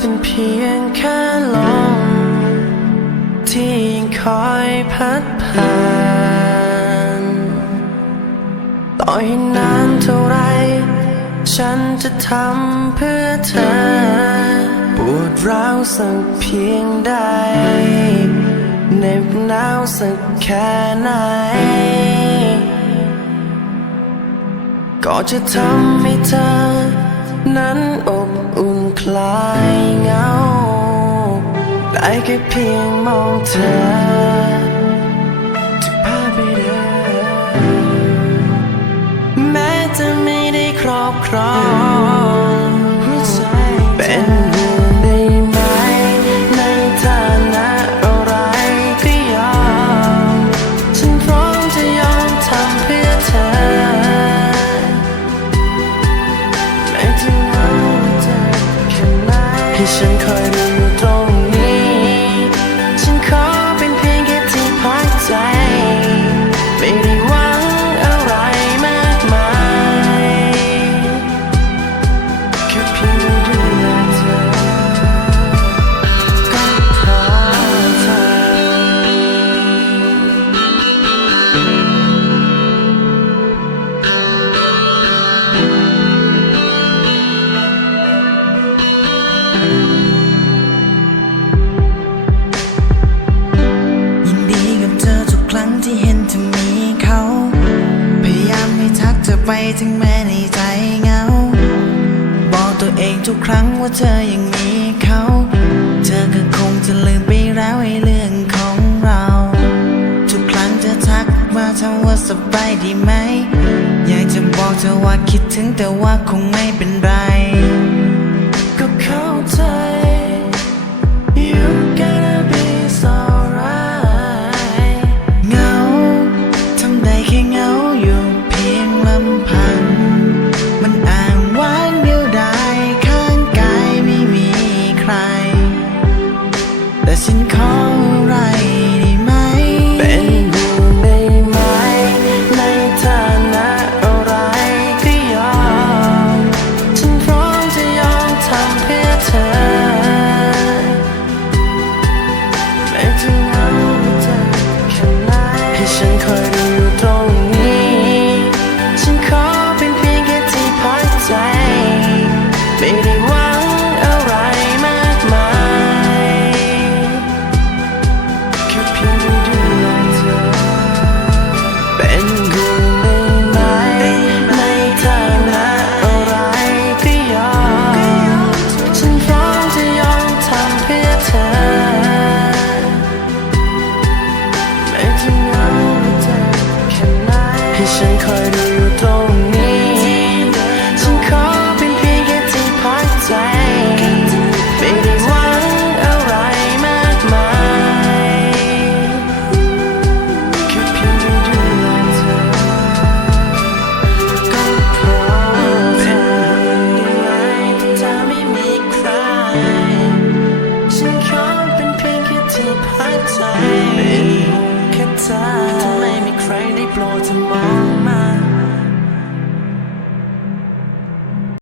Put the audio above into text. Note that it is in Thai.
ป็นเพียงแค่ลมที่ยังคอยพัดผ่านต่อให้นานเท่าไร ฉันจะทำเพื่อเธอ ปวดร้าวสักเพียงใดเหน็บหนาวสักแค่ไหน ก็จะทำให้เธอ นั้นอบอุ่น ลายเงา ได้แค่เพียงมองเธอจะพาไปเดินแม้จะไม่ได้ครอบครอง ไหนให้ ไปถึงแม้ในใจเหงา บอกตัวเองทุกครั้งว่าเธอยังมีเขา เธอก็คงจะลืมไปแล้วไอ้เรื่องของเรา ทุกครั้งเธอทักมาทำว่าสบายดีไหม อยากจะบอกเธอว่าคิดถึงแต่ว่าคงไม่เป็นไร ฉันคอยดูอยู่ตรงนี้